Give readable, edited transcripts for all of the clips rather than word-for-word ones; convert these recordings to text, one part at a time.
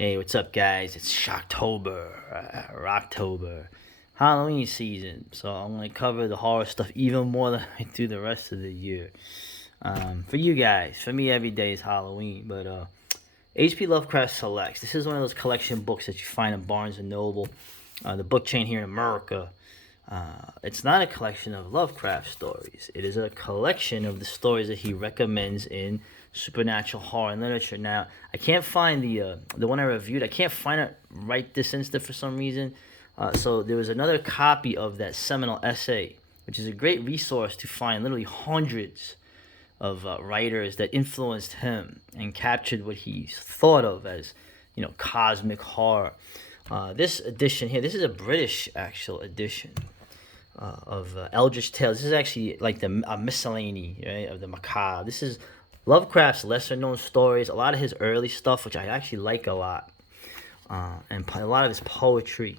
Hey, what's up, guys? It's Shocktober, Rocktober, Halloween season. So I'm gonna cover the horror stuff even more than I do the rest of the year. For you guys, for me, every day is Halloween. But H.P. Lovecraft Selects. This is one of those collection books that you find in Barnes and Noble, the book chain here in America. It's not a collection of Lovecraft stories. It is a collection of the stories that he recommends in supernatural horror and literature. Now, I can't find the one I reviewed. I can't find it right this instant for some reason. So there was another copy of that seminal essay, which is a great resource to find literally hundreds of writers that influenced him and captured what he thought of as, cosmic horror. This edition here, this is a British actual edition of Eldritch Tales. This is actually like the miscellany, right, of the macabre. This is Lovecraft's lesser known stories, a lot of his early stuff, which I actually like a lot, and a lot of his poetry.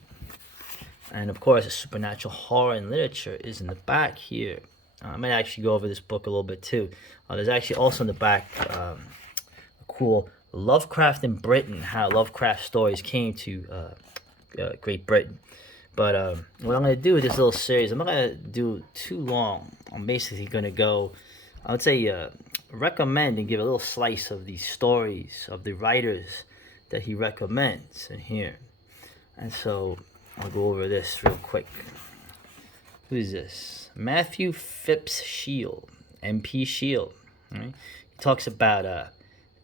And of course, the supernatural horror and literature is in the back here. I might actually go over this book a little bit too. There's actually also in the back a cool Lovecraft in Britain, how Lovecraft stories came to Great Britain. But what I'm going to do with this little series, I'm not going to do too long. I'm basically going to go, I would say, recommend and give a little slice of these stories of the writers that he recommends in here. And so I'll go over this real quick. Who is this? Matthew Phipps Shiel, MP Shiel. Right? He talks about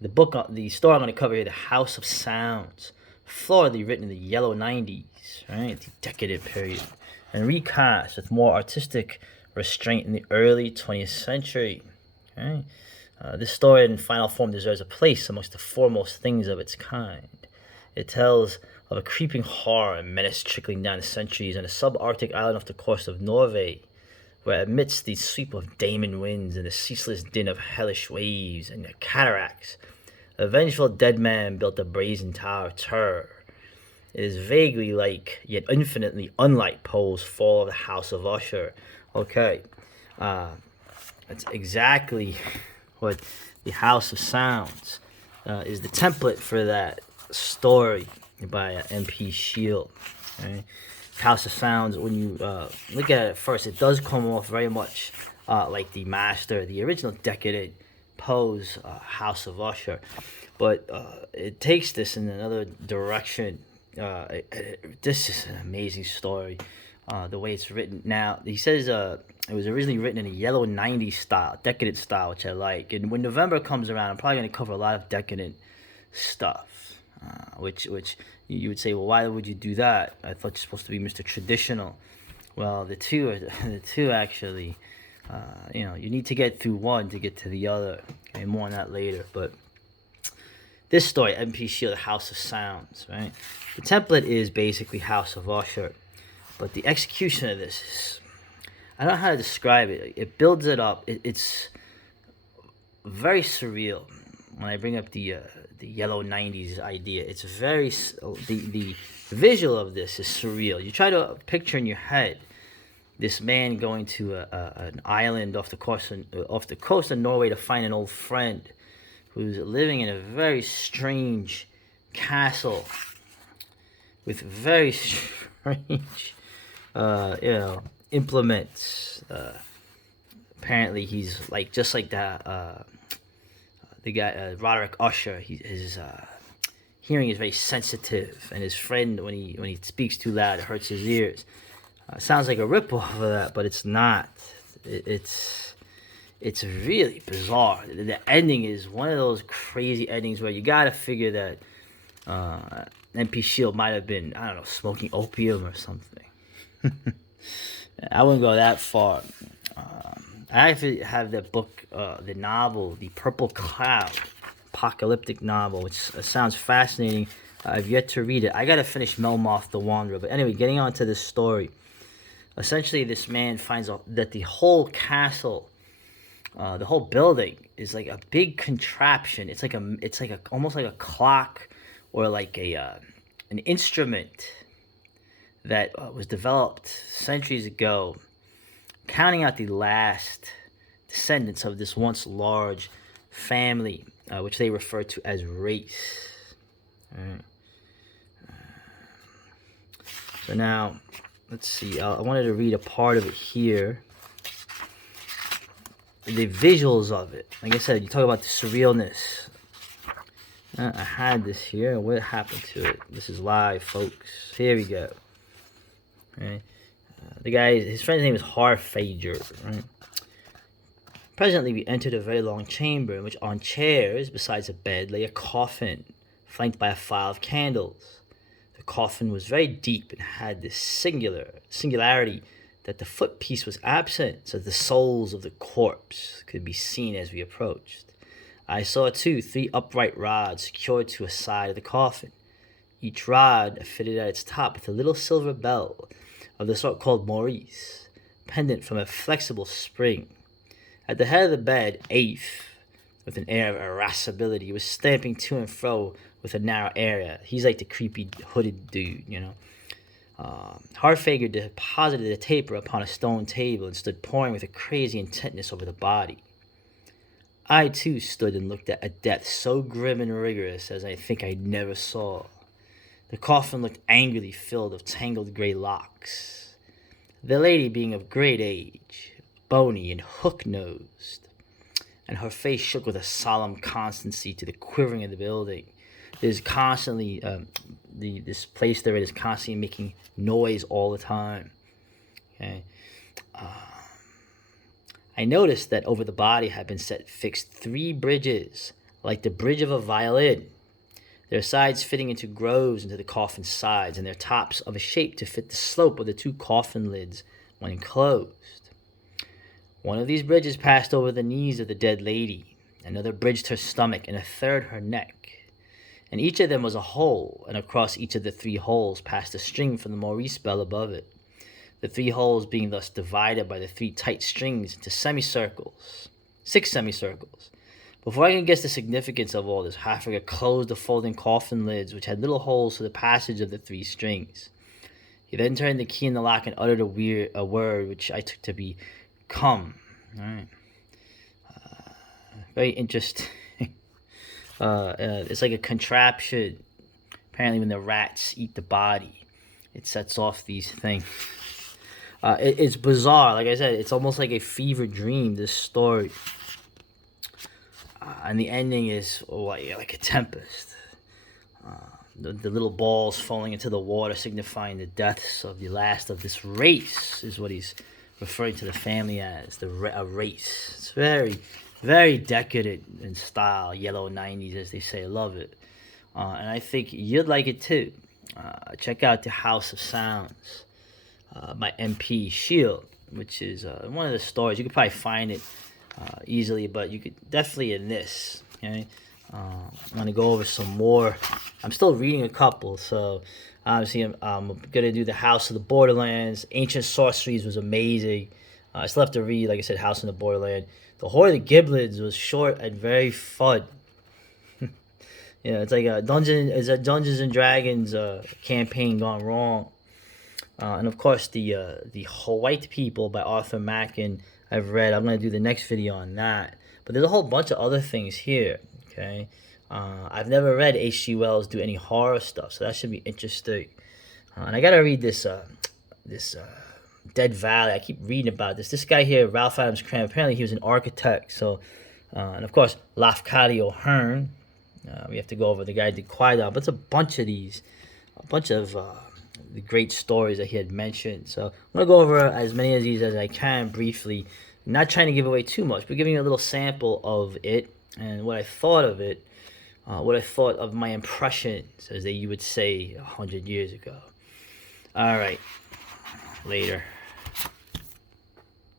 the story I'm going to cover here, The House of Sounds, floridly written in the yellow 90s, right, the decadent period, and recast with more artistic restraint in the early 20th century. Right? This story in final form deserves a place amongst the foremost things of its kind. It tells of a creeping horror and menace trickling down the centuries on a subarctic island off the coast of Norway, where amidst the sweep of daemon winds and the ceaseless din of hellish waves and the cataracts, a vengeful dead man built a brazen tower of terror. It is vaguely like, yet infinitely unlike Poe's Fall of the House of Usher. Okay, that's exactly what the House of Sounds is, the template for that story by MP Shiel. Right? House of Sounds, when you look at it first, it does come off very much like the original decadent Poe's House of Usher, but it takes this in another direction. This is an amazing story, the way it's written. Now, he says it was originally written in a yellow 90s style, decadent style, which I like. And when November comes around, I'm probably going to cover a lot of decadent stuff, which you would say, well, why would you do that? I thought you're supposed to be Mr. Traditional. Well, the two actually, you need to get through one to get to the other. Okay, more on that later. But this story, MP Shield, The House of Sounds, right? The template is basically House of Usher, but the execution of this is, I don't know how to describe it. It builds it up. It's very surreal. When I bring up the yellow 90s idea, it's very, the visual of this is surreal. You try to picture in your head this man going to an island off the coast of Norway to find an old friend who's living in a very strange castle with very strange, implements. Apparently, he's just like that. The guy, Roderick Usher, his hearing is very sensitive, and his friend, when he speaks too loud, it hurts his ears. Sounds like a ripoff of that, but it's not. It's really bizarre. The ending is one of those crazy endings where you gotta figure that MP Shield might have been, I don't know, smoking opium or something. I wouldn't go that far. I actually have that book, the novel, The Purple Cloud, apocalyptic novel, which sounds fascinating. I've yet to read it. I gotta finish Melmoth the Wanderer. But anyway, getting on to this story. Essentially, this man finds out that the whole castle, the whole building, is like a big contraption. It's like almost like a clock, or like an instrument that was developed centuries ago, counting out the last descendants of this once large family, which they refer to as race. Right. So now, let's see. I wanted to read a part of it here. The visuals of it. Like I said, you talk about the surrealness. I had this here. What happened to it? This is live, folks. Here we go. Right. The guy, his friend's name is Harfager. Right. Presently, we entered a very long chamber in which on chairs, besides a bed, lay a coffin, flanked by a file of candles. The coffin was very deep and had this singularity that the footpiece was absent, so the soles of the corpse could be seen as we approached. I saw, too, 3 upright rods secured to a side of the coffin. Each rod fitted at its top with a little silver bell of the sort called Maurice, pendant from a flexible spring. At the head of the bed, Afe, with an air of irascibility, was stamping to and fro with a narrow area. He's like the creepy hooded dude, you know. Harfager deposited the taper upon a stone table and stood poring with a crazy intentness over the body. I, too, stood and looked at a depth so grim and rigorous as I think I never saw. The coffin looked angrily filled of tangled gray locks. The lady being of great age, bony and hook-nosed, and her face shook with a solemn constancy to the quivering of the building. There's constantly, this place there is constantly making noise all the time. Okay. I noticed that over the body had been fixed 3 bridges, like the bridge of a violin, their sides fitting into grooves into the coffin's sides, and their tops of a shape to fit the slope of the 2 coffin lids when enclosed. One of these bridges passed over the knees of the dead lady, another bridged her stomach, and a third her neck. And each of them was a hole, and across each of the 3 holes passed a string from the Maurice bell above it, the 3 holes being thus divided by the 3 tight strings into semicircles, 6 semicircles. Before I can guess the significance of all this, Harfager closed the folding coffin lids, which had little holes for the passage of the 3 strings. He then turned the key in the lock and uttered a word which I took to be "come." All right. Very interesting. It's like a contraption. Apparently, when the rats eat the body, it sets off these things. It's bizarre. Like I said, it's almost like a fever dream, this story. And the ending is like a tempest. The little balls falling into the water signifying the deaths of the last of this race is what he's referring to the family as, a race. It's very, very decadent in style, yellow 90s as they say. I love it. And I think you'd like it too. Check out The House of Sounds by MP Shiel, which is one of the stories. You could probably find it easily, but you could definitely in this. Okay, I'm gonna go over some more. I'm still reading a couple, so obviously I'm gonna do The House of the Borderlands. Ancient Sorceries was amazing. I still have to read, like I said, House in the Borderland. The Horde of the Giblins was short and very fun. Yeah, it's like a Dungeons and Dragons campaign gone wrong. And of course, the White People by Arthur Machen I've read. I'm gonna do the next video on that. But there's a whole bunch of other things here. Okay, I've never read H.G. Wells do any horror stuff, so that should be interesting. And I gotta read this Dead Valley. I keep reading about this. This guy here, Ralph Adams Cram. Apparently, he was an architect. So, and of course, Lafcadio Hearn. We have to go over the guy did Quaidon, but it's a bunch of the great stories that he had mentioned. So I'm gonna go over as many of these as I can briefly, not trying to give away too much, but giving you a little sample of it and what I thought of it, what I thought of my impressions, as you would say 100 years ago. All right, later.